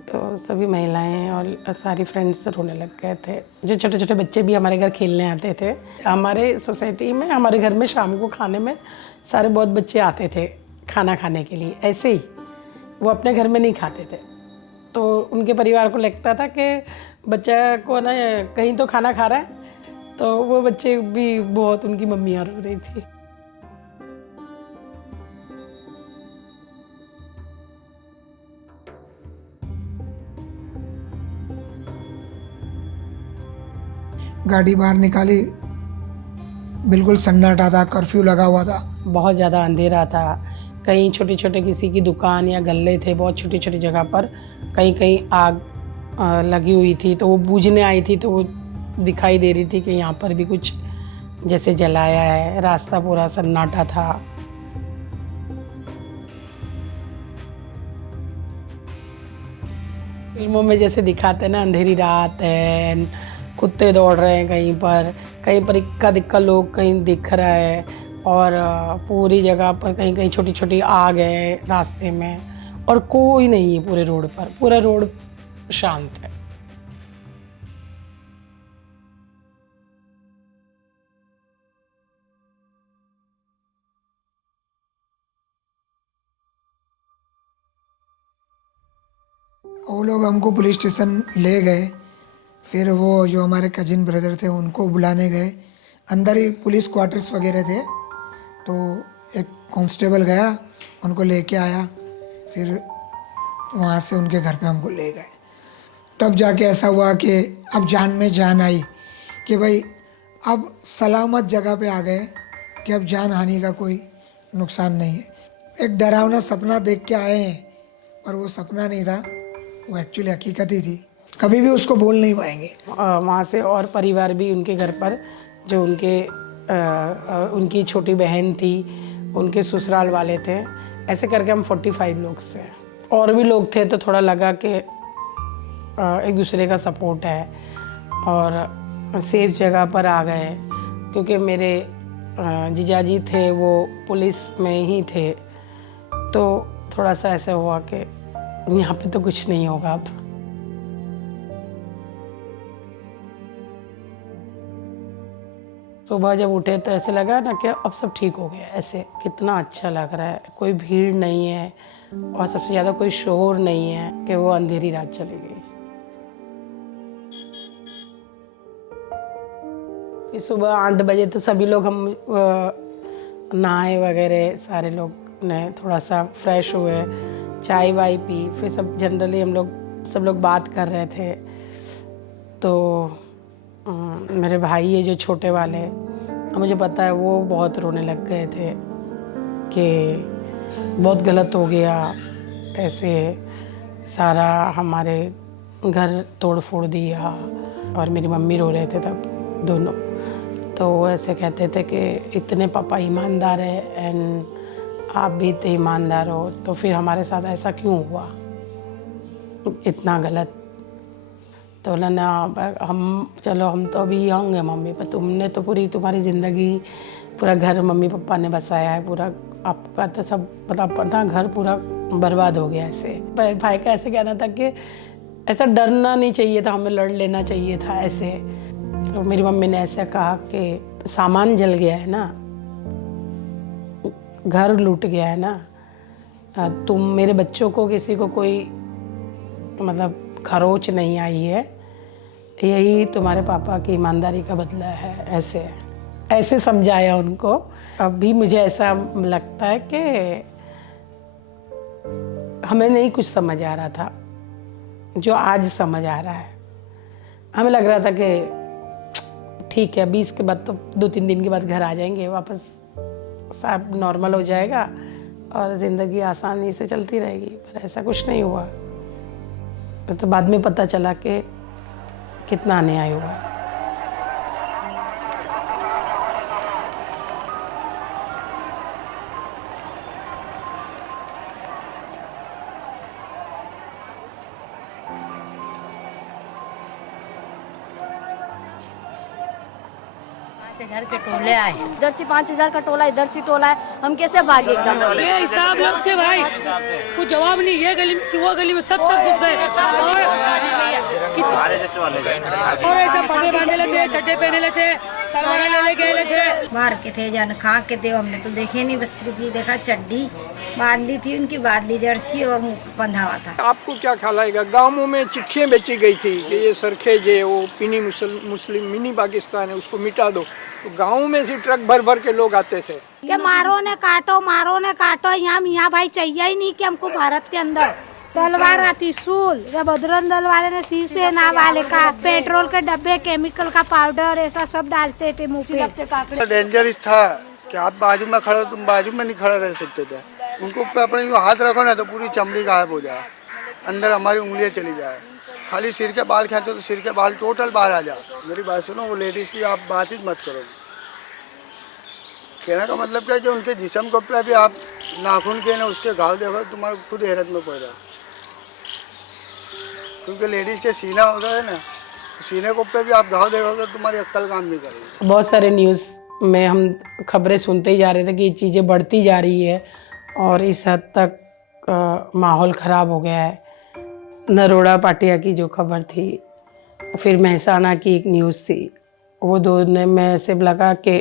तो सभी महिलाएं और सारी फ्रेंड्स रोने लग गए थे। जो छोटे छोटे बच्चे भी हमारे घर खेलने आते थे। हमारे सोसाइटी में, हमारे घर में शाम को खाने में सारे बहुत बच्चे आते थे खाना खाने के लिए, ऐसे ही। वो अपने घर में नहीं खाते थे, तो उनके परिवार को लगता था कि बच्चा को ना कहीं तो खाना खा रहा है, तो वो बच्चे भी बहुत, उनकी मम्मियाँ रो रही थी। गाड़ी बाहर निकाली, बिल्कुल सन्नाटा था, कर्फ्यू लगा हुआ था, बहुत ज़्यादा अंधेरा था। कहीं छोटे छोटे किसी की दुकान या गल्ले थे, बहुत छोटी छोटी जगह पर कहीं कहीं आग लगी हुई थी, तो वो बूझने आई थी, तो वो दिखाई दे रही थी कि यहाँ पर भी कुछ जैसे जलाया है। रास्ता पूरा सन्नाटा था। फिल्मों में जैसे दिखाते ना, अंधेरी रात है, कुत्ते दौड़ रहे हैं कहीं पर इक्का दिक्का लोग कहीं दिख रहा है, और पूरी जगह पर कहीं कहीं छोटी छोटी आग है रास्ते में, और कोई नहीं है पूरे रोड पर। पूरा रोड शांत है। वो लोग हमको पुलिस स्टेशन ले गए। फिर वो जो हमारे कजिन ब्रदर थे उनको बुलाने गए। अंदर ही पुलिस क्वार्टर्स वगैरह थे, तो एक कांस्टेबल गया, उनको लेके आया। फिर वहाँ से उनके घर पे हमको ले गए। तब जाके ऐसा हुआ कि अब जान में जान आई कि भाई अब सलामत जगह पे आ गए, कि अब जान हानि का कोई नुकसान नहीं है। एक डरावना सपना देख के आए हैं, पर वो सपना नहीं था, वो एक्चुअली हकीकत ही थी। कभी भी उसको बोल नहीं पाएंगे। वहाँ से और परिवार भी उनके घर पर, जो उनकी छोटी बहन थी, उनके ससुराल वाले थे, ऐसे करके हम 45 लोग थे। और भी लोग थे, तो थोड़ा लगा कि एक दूसरे का सपोर्ट है, और सेफ जगह पर आ गए। क्योंकि मेरे जीजाजी थे वो पुलिस में ही थे, तो थोड़ा सा ऐसा हुआ कि यहाँ पे तो कुछ नहीं होगा अब। सुबह जब उठे तो ऐसे लगा ना कि अब सब ठीक हो गया, ऐसे कितना अच्छा लग रहा है, कोई भीड़ नहीं है और सबसे ज़्यादा कोई शोर नहीं है कि वो अंधेरी रात चली गई। फिर सुबह 8 बजे तो सभी लोग हम नहाए वगैरह, सारे लोग ने थोड़ा सा फ्रेश हुए, चाय वाय पी, फिर सब जनरली सब लोग बात कर रहे थे। तो मेरे भाई है जो छोटे वाले, मुझे पता है वो बहुत रोने लग गए थे कि बहुत गलत हो गया, ऐसे सारा हमारे घर तोड़ फोड़ दिया। और मेरी मम्मी रो रहे थे तब दोनों, तो वो ऐसे कहते थे कि इतने पापा ईमानदार है एंड आप भी इतने ईमानदार हो, तो फिर हमारे साथ ऐसा क्यों हुआ, इतना गलत। तो बोला ना हम तो अभी यंग है मम्मी, पर तुमने तो पूरी तुम्हारी ज़िंदगी पूरा घर मम्मी पापा ने बसाया है, पूरा आपका तो सब मतलब अपना घर पूरा बर्बाद हो गया। ऐसे भाई का ऐसे कहना था कि ऐसा डरना नहीं चाहिए था, हमें लड़ लेना चाहिए था ऐसे। तो मेरी मम्मी ने ऐसे कहा कि सामान जल गया है ना, घर लूट गया है ना, तुम मेरे बच्चों को किसी को कोई मतलब खरोच नहीं आई है, यही तुम्हारे पापा की ईमानदारी का बदला है। ऐसे समझाया उनको। अभी मुझे ऐसा लगता है कि हमें नहीं कुछ समझ आ रहा था जो आज समझ आ रहा है। हमें लग रहा था कि ठीक है, अभी इसके बाद तो 2-3 दिन के बाद घर आ जाएंगे वापस, सब नॉर्मल हो जाएगा और ज़िंदगी आसानी से चलती रहेगी, पर ऐसा कुछ नहीं हुआ। तो बाद में पता चला कि कितना अन्याय हुआ। घर के टोले आए, इधर से 5000 का टोला, इधर से टोला है, हम कैसे भागे एकदम? ये हिसाब लोग से भाई कुछ जवाब नहीं, ये गली में से वो गली में सब घुस गए और ऐसा पगड़े बांधे लेते, चड्डे पहने लेते, तलवारें लेके मार के थे जान खा के थे, हमने तो देखे नहीं, बस सिर्फ ये देखा चड्डी बादली थी उनकी, बादली जर्सी और मुंह बंधा हुआ था। आपको क्या ख्याल आएगा, गाँवों में चिट्ठियाँ बेची गई थी कि ये सरखेज है, वो पिनी मुस्लिम मिनी पाकिस्तान है, उसको मिटा दो। तो गाँव में से ट्रक भर भर के लोग आते थे कि मारो ने काटो, यहाँ भाई चाहिए ही नहीं कि हमको भारत के अंदर तलवार आती सूल, या बजरंग दल वाले ने शीशे ना वाले का पेट्रोल के डब्बे, केमिकल का पाउडर, ऐसा सब डालते थे मुँह पे। डेंजरस था कि आप बाजू में खड़े, तुम बाजू में नहीं खड़े रह सकते थे। उनको अपने हाथ रखो ना तो पूरी चमड़ी गायब हो जाए, अंदर हमारी उंगलियां चली जाए। खाली सिर के बाल खींचो तो सिर के बाल टोटल बाहर आ जाए। मेरी बात सुनो, वो लेडीज़ की आप बात ही मत करो। कहने का मतलब क्या है कि उनके जिस्म को पे भी आप नाखून के ना उसके घाव देखो, तुम्हारे खुद हैरत में पड़ रहा, क्योंकि लेडीज़ के सीना होता है ना, सीने को पे भी आप घाव देखोगे तुम्हारी अक्ल काम नहीं करेगी। बहुत सारे न्यूज़ में हम खबरें सुनते ही जा रहे थे कि ये चीज़ें बढ़ती जा रही है और इस हद तक माहौल ख़राब हो गया है। नरोड़ा पाटिया की जो खबर थी, फिर महसाना की एक न्यूज़ थी, वो दोनों में ऐसे लगा कि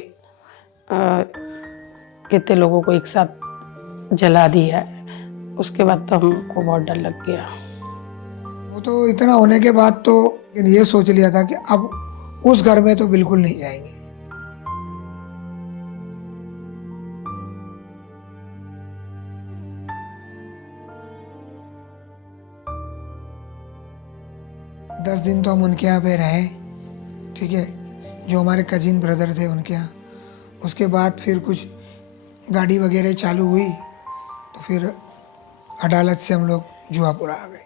कितने लोगों को एक साथ जला दिया है। उसके बाद तो हमको बहुत डर लग गया। वो तो इतना होने के बाद तो ये सोच लिया था कि अब उस घर में तो बिल्कुल नहीं जाएंगे। दस दिन तो हम उनके यहाँ पे रहे, ठीक है, जो हमारे कजिन ब्रदर थे उनके यहाँ। उसके बाद फिर कुछ गाड़ी वगैरह चालू हुई तो फिर अदालत से हम लोग जुआपुरा आ गए।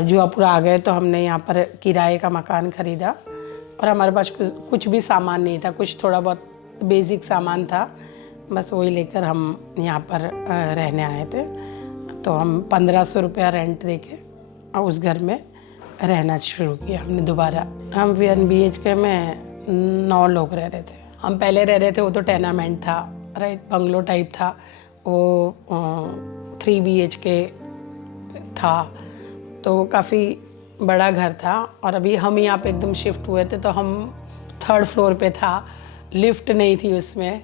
जुआपुरा आ गए तो हमने यहाँ पर किराए का मकान ख़रीदा और हमारे पास कुछ भी सामान नहीं था, कुछ थोड़ा बहुत बेसिक सामान था, बस वही लेकर हम यहाँ पर रहने आए थे। तो हम 1500 रुपया रेंट देके और उस घर में रहना शुरू किया हमने दोबारा। हम 1 BHK में 9 लोग रह रहे थे। हम पहले रह रहे थे वो तो टेनामेंट था, राइट, बंगलो टाइप था, वो 3 BHK था, तो काफ़ी बड़ा घर था। और अभी हम यहाँ पे एकदम शिफ्ट हुए थे तो हम 3rd फ्लोर पे था, लिफ्ट नहीं थी उसमें,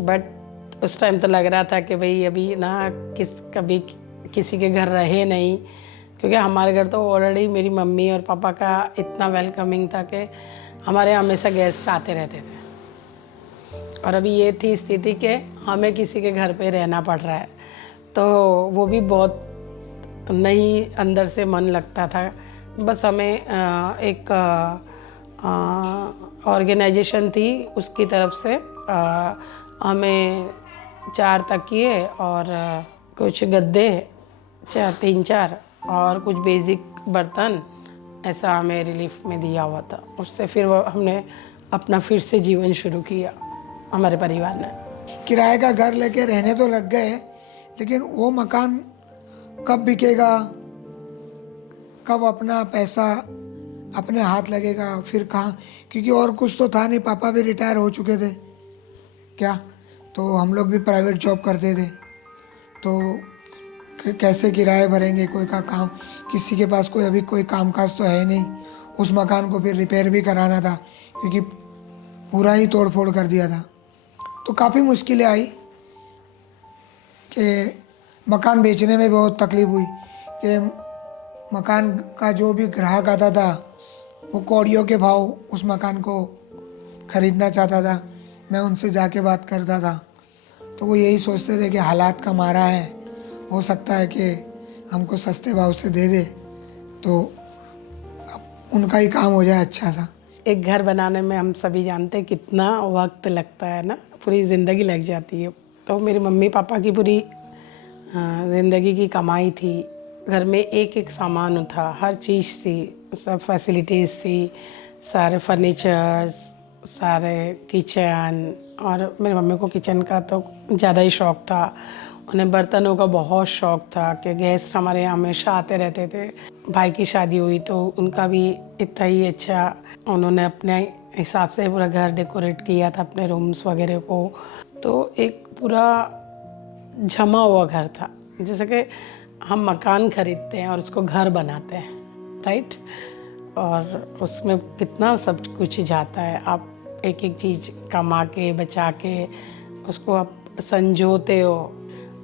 बट उस टाइम तो लग रहा था कि भाई अभी ना कभी किसी के घर रहे नहीं, क्योंकि हमारे घर तो ऑलरेडी मेरी मम्मी और पापा का इतना वेलकमिंग था कि हमारे हमेशा गेस्ट आते रहते थे। और अभी ये थी स्थिति कि हमें किसी के घर पे रहना पड़ रहा है, तो वो भी बहुत नहीं अंदर से मन लगता था। बस हमें एक ऑर्गेनाइजेशन थी उसकी तरफ से हमें 4 तकिए और कुछ गद्दे 3-4 और कुछ बेसिक बर्तन, ऐसा हमें रिलीफ में दिया हुआ था। उससे फिर हमने अपना फिर से जीवन शुरू किया हमारे परिवार ने। किराए का घर लेके रहने तो लग गए, लेकिन वो मकान कब बिकेगा, कब अपना पैसा अपने हाथ लगेगा, फिर कहाँ, क्योंकि और कुछ तो था नहीं, पापा भी रिटायर हो चुके थे क्या, तो हम लोग भी प्राइवेट जॉब करते थे, तो कैसे किराए भरेंगे, कोई का काम, किसी के पास कोई अभी कोई कामकाज तो है नहीं। उस मकान को फिर रिपेयर भी कराना था क्योंकि पूरा ही तोड़ फोड़ कर दिया था, तो काफ़ी मुश्किलें आई कि मकान बेचने में बहुत तकलीफ़ हुई कि मकान का जो भी ग्राहक आता था वो कौड़ियों के भाव उस मकान को ख़रीदना चाहता था। मैं उनसे जाके बात करता था तो वो यही सोचते थे कि हालात का मारा है, हो सकता है कि हमको सस्ते भाव से दे दे तो उनका ही काम हो जाए अच्छा सा। एक घर बनाने में हम सभी जानते हैं कितना वक्त लगता है ना, पूरी ज़िंदगी लग जाती है। तो मेरे मम्मी पापा की पूरी ज़िंदगी की कमाई थी, घर में एक एक सामान था, हर चीज़ थी, सब फैसिलिटीज़ थी, सारे फर्नीचर्स, सारे किचन, और मेरी मम्मी को किचन का तो ज़्यादा ही शौक़ था, उन्हें बर्तनों का बहुत शौक़ था कि गेस्ट हमारे यहाँ हमेशा आते रहते थे। भाई की शादी हुई तो उनका भी इतना ही अच्छा, उन्होंने अपने हिसाब से पूरा घर डेकोरेट किया था, अपने रूम्स वगैरह को, तो एक पूरा जमा हुआ घर था। जैसे कि हम मकान खरीदते हैं और उसको घर बनाते हैं, राइट, और उसमें कितना सब कुछ जाता है, आप एक एक चीज़ कमा के बचा के उसको आप संजोते हो।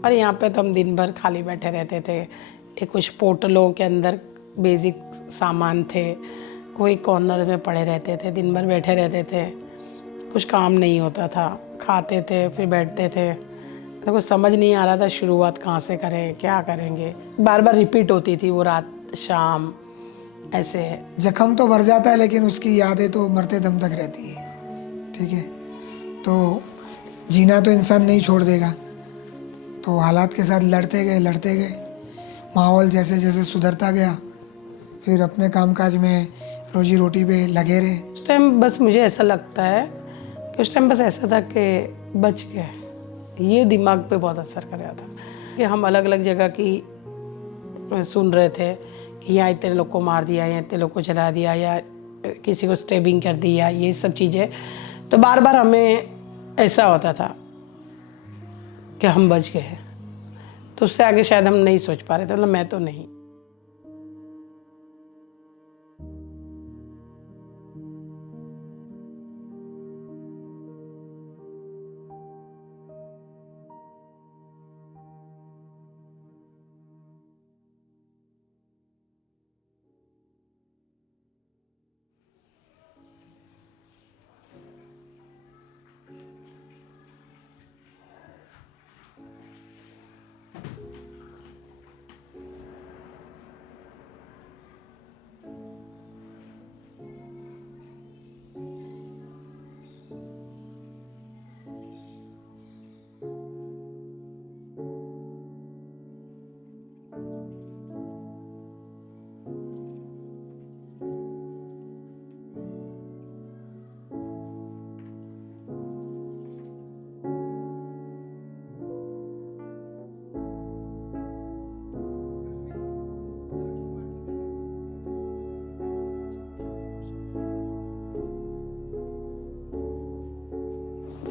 और यहाँ पे तो हम दिन भर खाली बैठे रहते थे, एक कुछ पोटलों के अंदर बेसिक सामान थे, वही कॉर्नर में पड़े रहते थे, दिन भर बैठे रहते थे, कुछ काम नहीं होता था, खाते थे फिर बैठते थे, तो कुछ समझ नहीं आ रहा था शुरुआत कहाँ से करें, क्या करेंगे, बार बार रिपीट होती थी वो रात शाम ऐसे। जख्म तो भर जाता है लेकिन उसकी यादें तो मरते दम तक रहती है, ठीक है, तो जीना तो इंसान नहीं छोड़ देगा। तो हालात के साथ लड़ते गए, माहौल जैसे जैसे सुधरता गया, फिर अपने कामकाज में रोजी रोटी पे लगे रहे। उस टाइम बस मुझे ऐसा लगता है कि उस टाइम बस ऐसा था कि बच गए, ये दिमाग पे बहुत असर कर रहा था कि हम अलग अलग जगह की सुन रहे थे कि यहाँ इतने लोग को मार दिया, यहाँ इतने लोग को जला दिया, या किसी को स्टेबिंग कर दिया, ये सब चीज़ें, तो बार बार हमें ऐसा होता था कि हम बच गए। तो उससे आगे शायद हम नहीं सोच पा रहे थे, मतलब मैं तो नहीं।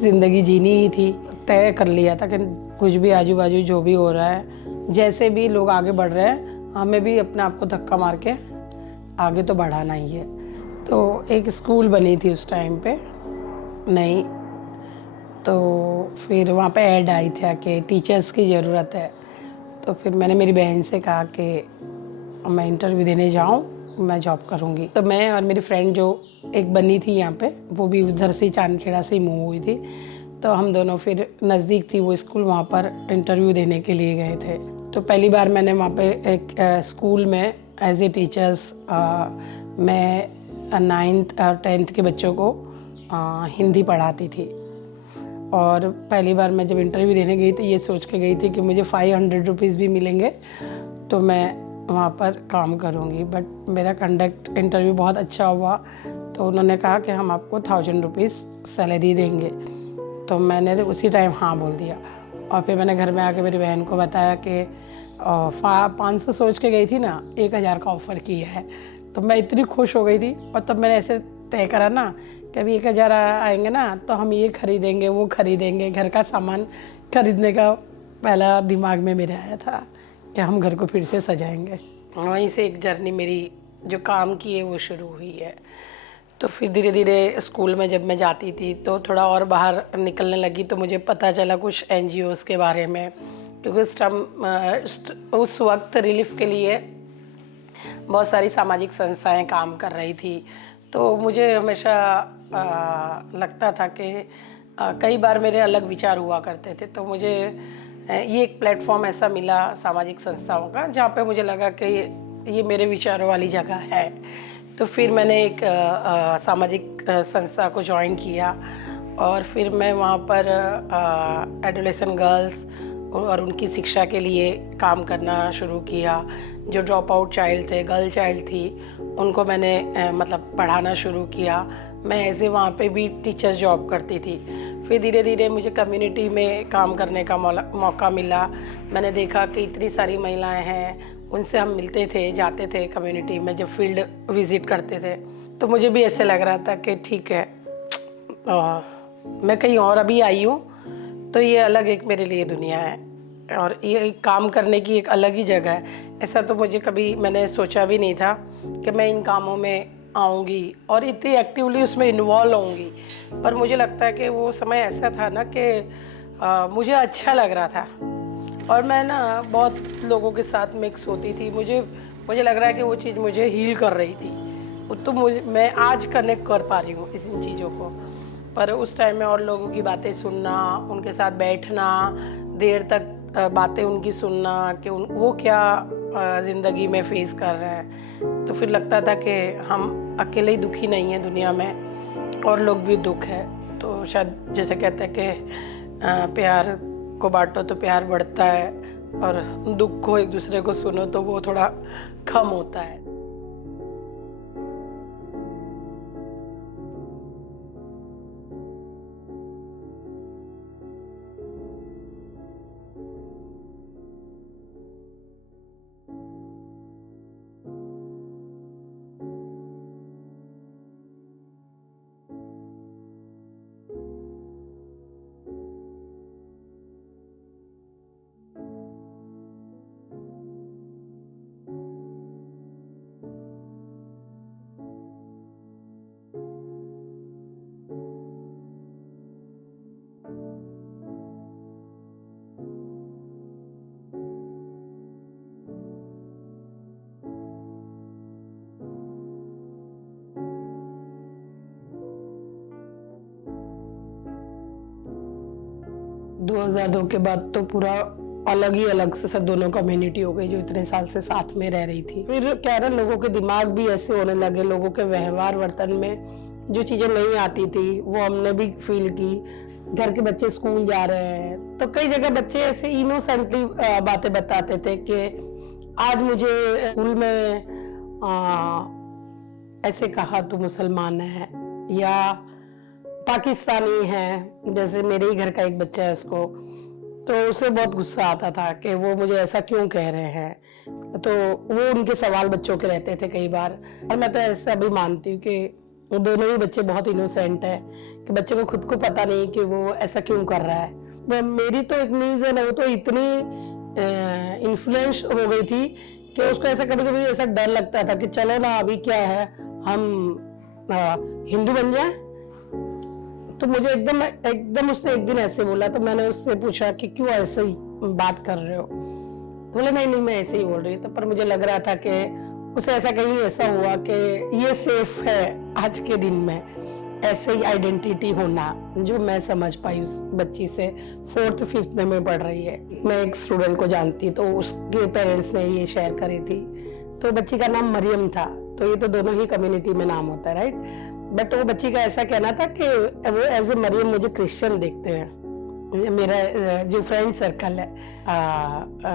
ज़िंदगी जीनी ही थी। तय कर लिया था कि कुछ भी आजू बाजू जो भी हो रहा है, जैसे भी लोग आगे बढ़ रहे हैं, हमें भी अपने आप को धक्का मार के आगे तो बढ़ाना ही है। तो एक स्कूल बनी थी उस टाइम पे नहीं, तो फिर वहाँ पे ऐड आई थी कि टीचर्स की ज़रूरत है। तो फिर मैंने मेरी बहन से कहा कि मैं इंटरव्यू देने जाऊँ, मैं जॉब करूँगी। तो मैं और मेरी फ्रेंड जो एक बनी थी यहाँ पे, वो भी उधर से चांदखेड़ा से ही मूव हुई थी। तो हम दोनों फिर नज़दीक थी वो स्कूल, वहाँ पर इंटरव्यू देने के लिए गए थे। तो पहली बार मैंने वहाँ पे एक स्कूल में एज ए टीचर्स मैं 9th और 10th के बच्चों को हिंदी पढ़ाती थी। और पहली बार मैं जब इंटरव्यू देने गई थी, ये सोच के गई थी कि मुझे 500 रुपीज़ भी मिलेंगे तो मैं वहाँ पर काम करूँगी। बट मेरा कंडक्ट इंटरव्यू बहुत अच्छा हुआ, तो उन्होंने कहा कि हम आपको 1000 रुपीज़ सैलरी देंगे। तो मैंने उसी टाइम हाँ बोल दिया। और फिर मैंने घर में आके मेरी बहन को बताया कि 500 सोच के गई थी ना, 1000 का ऑफ़र किया है। तो मैं इतनी खुश हो गई थी। और तब मैंने ऐसे तय करा ना कि अभी 1000 आएंगे ना तो हम ये खरीदेंगे, वो खरीदेंगे, घर का सामान खरीदने का पहला दिमाग में मेरे आया था कि हम घर को फिर से सजाएंगे। वहीं से एक जर्नी मेरी जो काम की है वो शुरू हुई है। तो फिर धीरे धीरे स्कूल में जब मैं जाती थी तो थोड़ा और बाहर निकलने लगी, तो मुझे पता चला कुछ NGOs के बारे में, क्योंकि उस वक्त रिलीफ के लिए बहुत सारी सामाजिक संस्थाएं काम कर रही थी। तो मुझे हमेशा लगता था कि कई बार मेरे अलग विचार हुआ करते थे। तो मुझे ये एक प्लेटफॉर्म ऐसा मिला सामाजिक संस्थाओं का, जहाँ पे मुझे लगा कि ये मेरे विचारों वाली जगह है। तो फिर मैंने एक सामाजिक संस्था को ज्वाइन किया और फिर मैं वहाँ पर एडोलेसेंट गर्ल्स और उनकी शिक्षा के लिए काम करना शुरू किया। जो ड्रॉप आउट चाइल्ड थे, गर्ल चाइल्ड थी, उनको मैंने मतलब पढ़ाना शुरू किया। मैं ऐसे वहाँ पे भी टीचर जॉब करती थी। फिर धीरे धीरे मुझे कम्युनिटी में काम करने का मौका मिला। मैंने देखा कि इतनी सारी महिलाएं हैं, उनसे हम मिलते थे, जाते थे कम्युनिटी में, जब फील्ड विज़िट करते थे। तो मुझे भी ऐसे लग रहा था कि ठीक है, मैं कहीं और अभी आई हूँ, तो ये अलग एक मेरे लिए दुनिया है और ये काम करने की एक अलग ही जगह है। ऐसा तो मुझे कभी मैंने सोचा भी नहीं था कि मैं इन कामों में आऊँगी और इतनी एक्टिवली उसमें इन्वॉल्व होंगी। पर मुझे लगता है कि वो समय ऐसा था ना कि मुझे अच्छा लग रहा था और मैं ना बहुत लोगों के साथ मिक्स होती थी। मुझे लग रहा है कि वो चीज़ मुझे हील कर रही थी। तो मैं आज कनेक्ट कर पा रही हूँ इन चीज़ों को। पर उस टाइम में और लोगों की बातें सुनना, उनके साथ बैठना, देर तक बातें उनकी सुनना कि वो क्या ज़िंदगी में फेस कर रहे हैं, तो फिर लगता था कि हम अकेले ही दुखी नहीं हैं दुनिया में, और लोग भी दुख है। तो शायद जैसे कहते हैं कि प्यार को बांटो तो प्यार बढ़ता है और दुख को एक दूसरे को सुनो तो वो थोड़ा कम होता है। दो 2002 के बाद तो पूरा अलग ही अलग से सब दोनों कम्युनिटी हो गई जो इतने साल से साथ में रह रही थी। फिर क्या ना, लोगों के दिमाग भी ऐसे होने लगे, लोगों के व्यवहार वर्तन में जो चीज़ें नहीं आती थी वो हमने भी फील की। घर के बच्चे स्कूल जा रहे हैं तो कई जगह बच्चे ऐसे इनोसेंटली बातें बताते थे कि आज मुझे स्कूल में ऐसे कहा तू मुसलमान है या पाकिस्तानी है। जैसे मेरे ही घर का एक बच्चा है, उसको तो उसे बहुत गुस्सा आता था कि वो मुझे ऐसा क्यों कह रहे हैं। तो वो उनके सवाल बच्चों के रहते थे कई बार। और मैं तो ऐसा भी मानती हूँ कि वो दोनों ही बच्चे बहुत इनोसेंट है कि बच्चे को खुद को पता नहीं कि वो ऐसा क्यों कर रहा है। मेरी तो एक नीज है ना, वो तो इतनी इन्फ्लुएंस हो गई थी कि उसको ऐसा कभी कभी ऐसा डर लगता था कि चलो ना अभी क्या है, हम हिंदू बन जाए। तो मुझे एकदम उसने एक दिन ऐसे बोला, तो मैंने उससे पूछा कि क्यों ऐसे ही बात कर रहे हो। तो बोले नहीं मैं ऐसे ही बोल रही। तो पर मुझे लग रहा था कि उसे ऐसा कहीं ऐसा हुआ कि ये सेफ है आज के दिन में ऐसे ही आइडेंटिटी होना, जो मैं समझ पाई उस बच्ची से। 4th 5th में पढ़ रही है। मैं एक स्टूडेंट को जानती, तो उसके पेरेंट्स ने ये शेयर करी थी। तो बच्ची का नाम मरियम था। तो ये तो दोनों ही कम्युनिटी में नाम होता है, राइट। बट वो बच्ची का ऐसा कहना था कि वो एज ए मरियम मुझे क्रिश्चियन देखते हैं। मेरा जो फ्रेंड सर्कल है,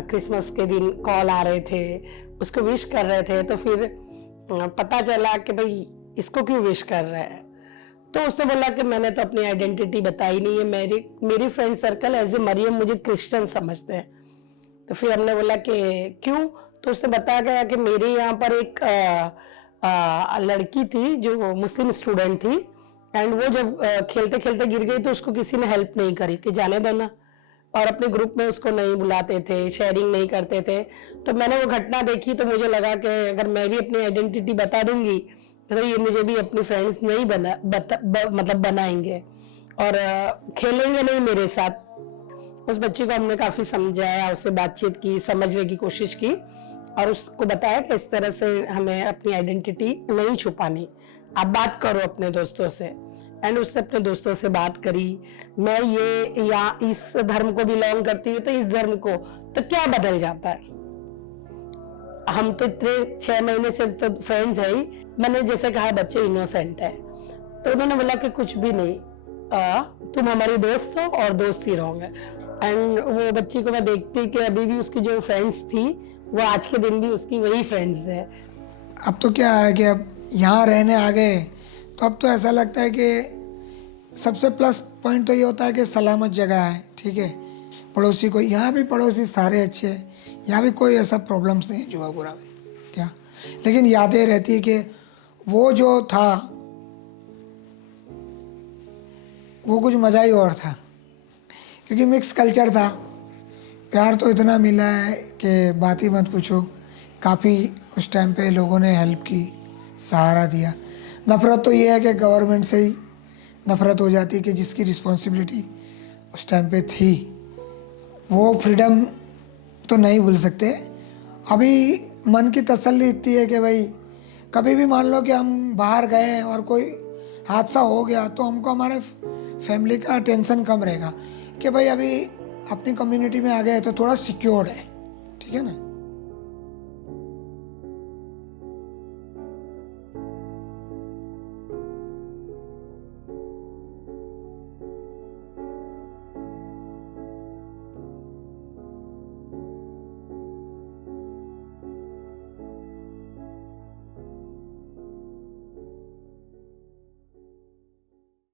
क्रिसमस के दिन कॉल आ रहे थे, उसको विश कर रहे थे। तो फिर पता चला कि भाई इसको क्यों विश कर रहे हैं। तो उसने बोला कि मैंने तो अपनी आइडेंटिटी बताई नहीं है, मेरी friend circle as a Mariam मुझे क्रिश्चियन समझते हैं। तो फिर हमने बोला कि क्यों। तो उसने बताया गया कि मेरे यहाँ पर एक लड़की थी जो मुस्लिम स्टूडेंट थी, एंड वो जब खेलते खेलते गिर गई तो उसको किसी ने हेल्प नहीं करी कि जाने देना, और अपने ग्रुप में उसको नहीं बुलाते थे, शेयरिंग नहीं करते थे। तो मैंने वो घटना देखी तो मुझे लगा कि अगर मैं भी अपनी आइडेंटिटी बता दूंगी तो ये मुझे भी अपनी फ्रेंड्स नहीं मतलब बनाएंगे और खेलेंगे नहीं मेरे साथ। उस बच्ची को हमने काफी समझाया, उससे बातचीत की, समझने की कोशिश की और उसको बताया कि इस तरह से हमें अपनी आइडेंटिटी नहीं छुपानी, आप बात करो अपने दोस्तों से। एंड उससे अपने दोस्तों से बात करी, मैं ये या इस धर्म को बिलोंग करती हूँ तो इस धर्म को, तो क्या बदल जाता है। हम तो इतने 6 महीने से तो फ्रेंड्स है ही। मैंने जैसे कहा बच्चे इनोसेंट है, तो उन्होंने बोला कि कुछ भी नहीं, तुम हमारी दोस्त हो और दोस्त ही रहोगे। एंड वो बच्ची को मैं देखती कि अभी भी उसकी जो फ्रेंड्स थी वो आज के दिन भी उसकी वही फ्रेंड्स है। अब तो क्या है कि अब यहाँ रहने आ गए तो अब तो ऐसा लगता है कि सबसे प्लस पॉइंट तो ये होता है कि सलामत जगह है, ठीक है। पड़ोसी को, यहाँ भी पड़ोसी सारे अच्छे हैं, यहाँ भी कोई ऐसा प्रॉब्लम्स नहीं है जुआ बुरा में क्या। लेकिन यादें रहती है कि वो जो था वो कुछ मज़ा ही और था, क्योंकि मिक्स कल्चर था। प्यार तो इतना मिला है कि बात ही मत पूछो। काफ़ी उस टाइम पे लोगों ने हेल्प की, सहारा दिया। नफ़रत तो ये है कि गवर्नमेंट से ही नफ़रत हो जाती है कि जिसकी रिस्पॉन्सिबिलिटी उस टाइम पे थी, वो फ्रीडम तो नहीं भूल सकते। अभी मन की तसल्ली इतनी है कि भाई कभी भी मान लो कि हम बाहर गए और कोई हादसा हो गया तो हमको हमारे फैमिली का टेंशन कम रहेगा कि भाई अभी अपनी कम्युनिटी में आ गए तो थोड़ा सिक्योर्ड है, ठीक है ना।